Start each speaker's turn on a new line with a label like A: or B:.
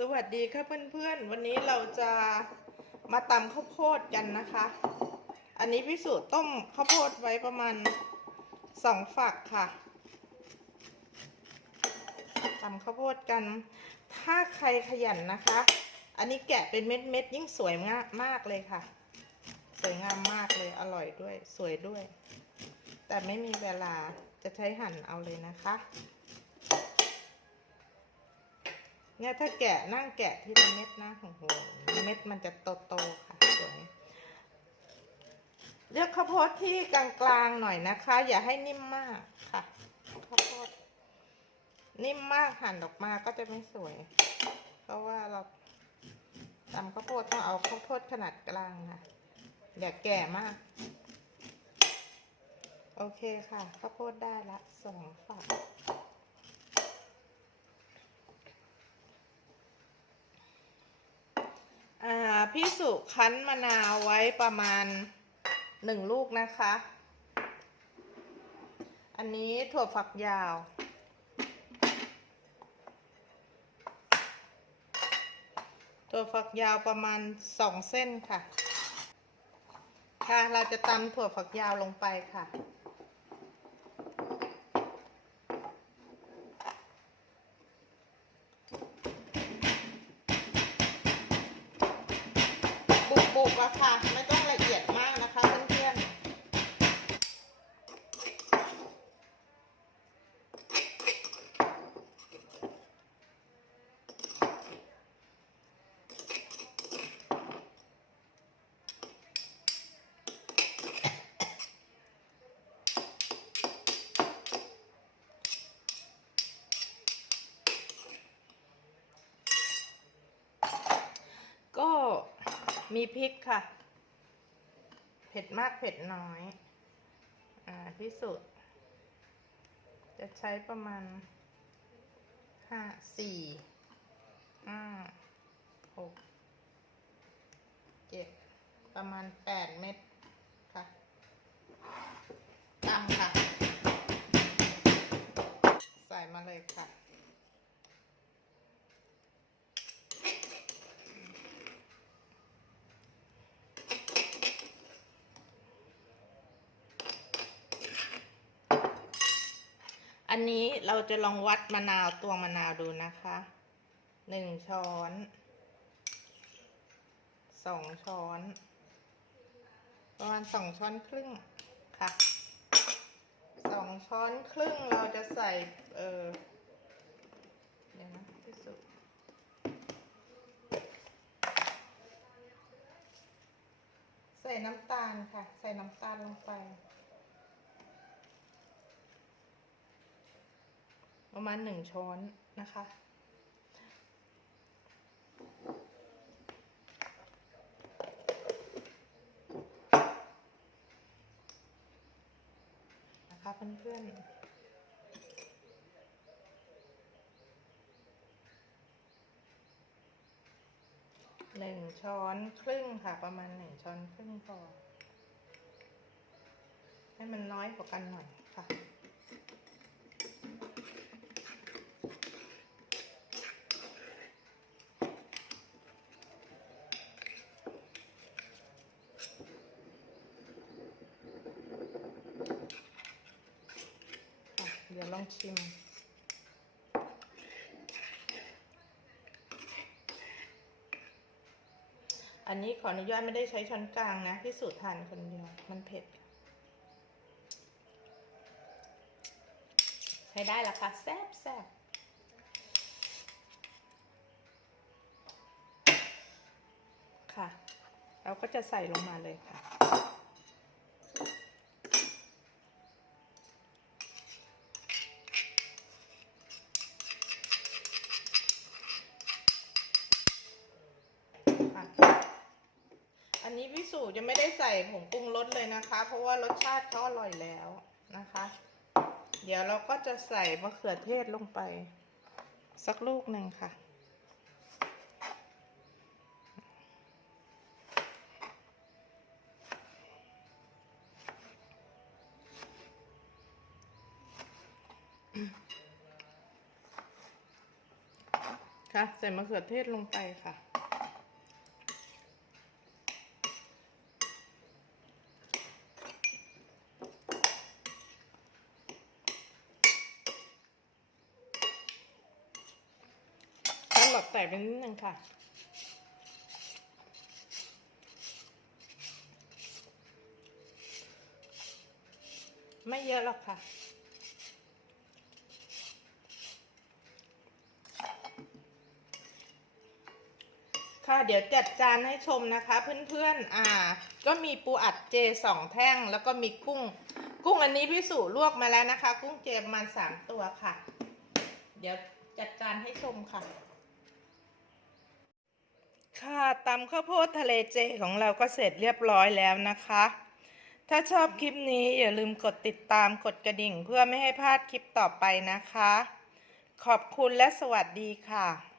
A: สวัสดีค่ะเพื่อนๆ วันนี้เราจะมาตำข้าวโพดกันนะคะ อันนี้พิสูจน์ต้มข้าวโพดไว้ประมาณสองฝักค่ะตำข้าวโพดกัน ถ้าใครขยันนะคะ อันนี้แกะเป็นเม็ดๆยิ่งสวยงามมากเลยค่ะ สวยงามมากเลยอร่อยด้วยสวยด้วย แต่ไม่มีเวลาจะใช้หั่นเอาเลยนะคะ เนี่ยถ้าแกะนั่งแกะที่เม็ดนะโอ้โหเม็ดมันจะโตๆค่ะสวยเลือกข้าวโพดที่กลางๆหน่อยนะคะ อย่าให้นิ่มมากค่ะข้าวโพดนิ่มมากหั่นออกมาก็จะไม่สวย เพราะว่าเราตำข้าวโพดต้องเอาข้าวโพดขนาดกลางค่ะอย่าแก่มาก โอเคค่ะข้าวโพดได้ละสองฝัก อ่า พี่สุคั้นมะนาวไว้ประมาณหนึ่งลูกนะคะ อันนี้ถั่วฝักยาว ถั่วฝักยาวประมาณสองเส้นค่ะ ค่ะ เราจะตำถั่วฝักยาวลงไปค่ะ บุ กแล้วค่ะไม่ต้องละเอียดมากนะคะเพื่อนๆ ก็ มีพริกค่ะ เผ็ดมากเผ็ดน้อย อ่าที่สุด จะใช้ประมาณห้าสี่ห้าหกเจ็ดประมาณแปดเม็ดค่ะตำค่ะ ใส่มาเลยค่ะ อันนี้เราจะลองวัดมะนาวตัวมะนาวดูนะคะ หนึ่งช้อน สองช้อน ประมาณสองช้อนครึ่งค่ะ สองช้อนครึ่งเราจะใส่ เออเดี๋ยวนะที่สุดใส่น้ำตาลค่ะ ใส่น้ำตาลลงไป ประมาณหนึ่งช้อนนะคะ นะคะเพื่อนๆหนึ่งช้อนครึ่งค่ะ ประมาณหนึ่งช้อนครึ่งพอให้มันน้อยกว่ากันหน่อยค่ะ เดี๋ยวลองชิม อันนี้ขออนุญาตไม่ได้ใช้ช้อนกลางนะพี่สูตรทานคนเดียว มันเผ็ด ใช้ได้ละค่ะ แซ่บแซ่บค่ะ เราก็จะใส่ลงมาเลยค่ะ อันนี้พี่สูจะไม่ได้ใส่ผงปรุงรสเลยนะคะ เพราะว่ารสชาติเขาอร่อยแล้วนะคะ เดี๋ยวเราก็จะใส่มะเขือเทศลงไป สักลูกหนึ่งค่ะคค่ะ ใส่มะเขือเทศลงไปค่ะ แครอทใส่ไปนิดนึงค่ะ ไม่เยอะหรอกค่ะค่ะเดี๋ยวจัดจานให้ชมนะคะเพื่อนๆ อ่า ก็มีปูอัดเจสองแท่ง แล้วก็มีกุ้ง กุ้งอันนี้พี่สุลวกมาแล้วนะคะ กุ้งเจประมาณสามตัวค่ะ เดี๋ยวจัดจานให้ชมค่ะ ค่ะตำข้าวโพดทะเลเจของเราก็เสร็จเรียบร้อยแล้วนะคะ ถ้าชอบคลิปนี้อย่าลืมกดติดตามกดกระดิ่งเพื่อไม่ให้พลาดคลิปต่อไปนะคะ ขอบคุณและสวัสดีค่ะ